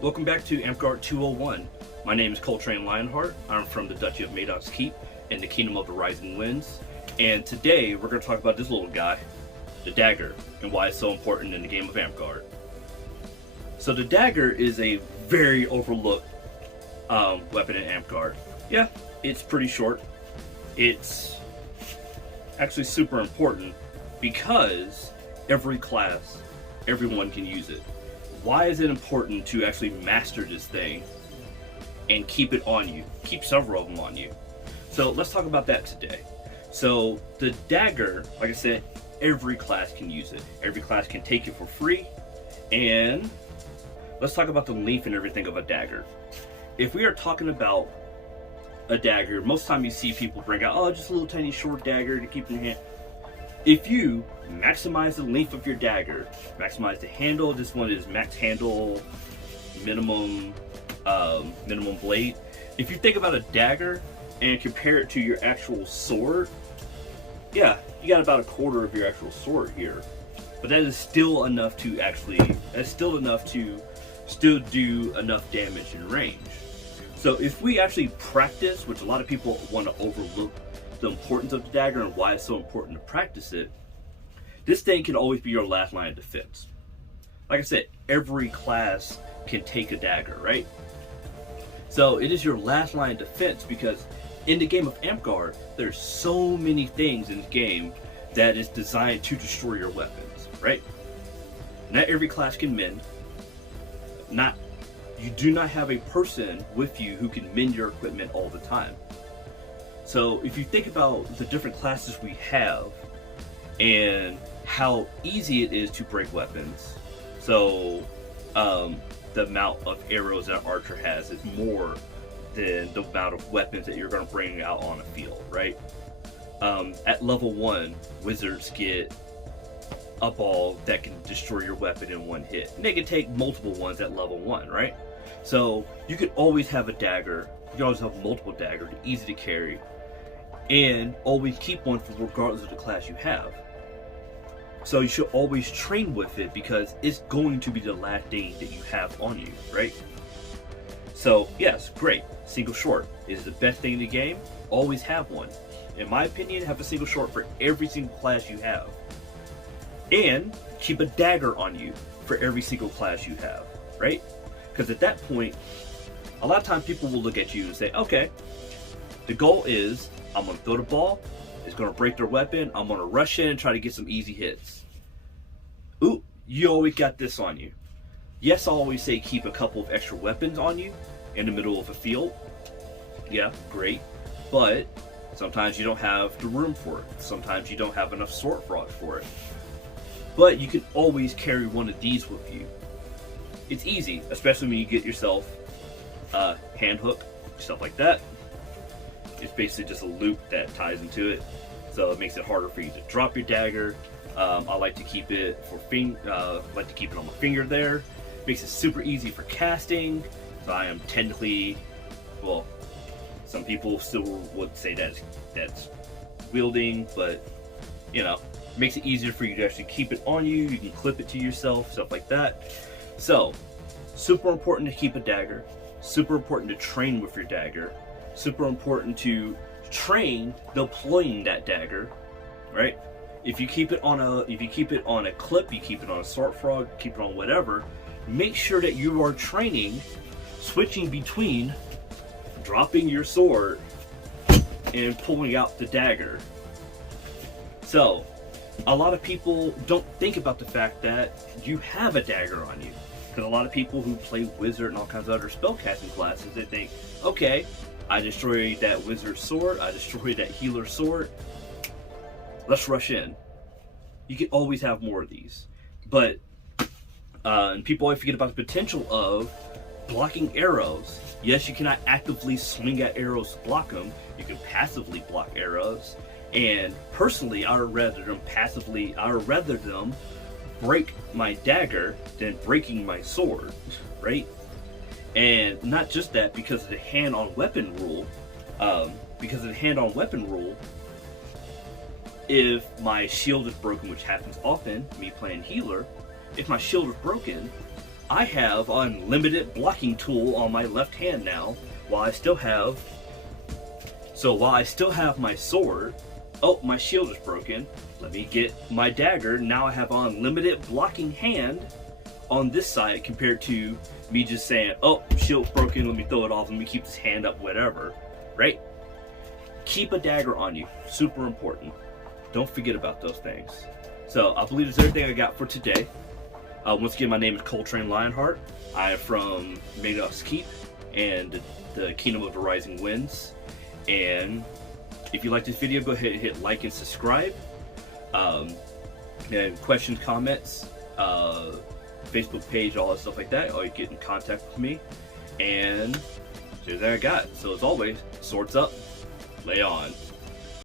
Welcome back to Amtgard 201. My name is Coltrane Lionheart. I'm from the Duchy of Madoc's Keep in the Kingdom of the Rising Winds. And today we're going to talk about this little guy, the Dagger, and why it's so important in the game of Amtgard. So the Dagger is a very overlooked weapon in Amtgard. Yeah, it's pretty short. It's actually super important because every class, everyone can use it. Why is it important to actually master this thing and keep it on you? Keep several of them on you. So let's talk about that today. So the Dagger, like I said, every class can use it. Every class can take it for free. And let's talk about the length and everything of a Dagger. If we are talking about a Dagger, most of the time you see people bring out, oh, just a little tiny short dagger to keep in your hand. If you maximize the length of your dagger, maximize the handle, this one is max handle, minimum blade. If you think about a dagger and compare it to your actual sword, yeah, you got about a quarter of your actual sword here. But that is still enough to still do enough damage in range. So if we actually practice, which a lot of people want to overlook the importance of the dagger and why it's so important to practice it, this thing can always be your last line of defense. Like I said, every class can take a dagger, right? So it is your last line of defense because in the game of Amtgard, there's so many things in the game that is designed to destroy your weapons, right? Not every class can mend. You do not have a person with you who can mend your equipment all the time. So if you think about the different classes we have and how easy it is to break weapons, so the amount of arrows that an archer has is more than the amount of weapons that you're going to bring out on a field, right? At level 1, wizards get a ball that can destroy your weapon in one hit. And they can take multiple ones at level 1, right? So you could always have a dagger. You can always have multiple daggers, easy to carry. And always keep one regardless of the class you have. So you should always train with it because it's going to be the last thing that you have on you, right? So yes, great. Single short is the best thing in the game. Always have one. In my opinion, have a single short for every single class you have. And keep a dagger on you for every single class you have, right? Because at that point, a lot of times people will look at you and say, okay, the goal is I'm going to throw the ball, it's going to break their weapon, I'm going to rush in and try to get some easy hits. Ooh, you always got this on you. Yes, I always say keep a couple of extra weapons on you in the middle of a field. Yeah, great. But sometimes you don't have the room for it. Sometimes you don't have enough sword frog for it. But you can always carry one of these with you. It's easy, especially when you get yourself a hand hook, stuff like that. It's basically just a loop that ties into it, so it makes it harder for you to drop your dagger. I like to keep it on my finger there. Makes it super easy for casting. So I am technically, well, some people still would say that's wielding, but you know, makes it easier for you to actually keep it on you. You can clip it to yourself, stuff like that. So super important to keep a dagger. Super important to train with your dagger. Super important to train deploying that dagger, right? If you keep it on a clip, you keep it on a sword frog, keep it on whatever, make sure that you are training, switching between dropping your sword and pulling out the dagger. So a lot of people don't think about the fact that you have a dagger on you. Because a lot of people who play wizard and all kinds of other spellcasting classes, they think, okay, I destroyed that wizard's sword, I destroyed that healer's sword, let's rush in. You can always have more of these. But, and people always forget about the potential of blocking arrows. Yes, you cannot actively swing at arrows to block them. You can passively block arrows. And personally, I would rather them break my dagger than breaking my sword, right? And not just that, because of the hand-on weapon rule, if my shield is broken, which happens often, me playing healer, if my shield is broken, I have unlimited blocking tool on my left hand now, while I still have my sword. Oh, my shield is broken. Let me get my dagger. Now I have unlimited blocking hand on this side compared to me just saying, oh, shield's broken, let me throw it off, let me keep this hand up, whatever, right? Keep a dagger on you, super important. Don't forget about those things. So I believe that's everything I got for today. Once again, my name is Coltrane Lionheart. I am from Madoc's Keep and the Kingdom of the Rising Winds. And if you like this video, go ahead and hit like and subscribe. And questions, comments, Facebook page, all that stuff like that, or you get in contact with me. And that's everything I got. So as always, swords up, lay on.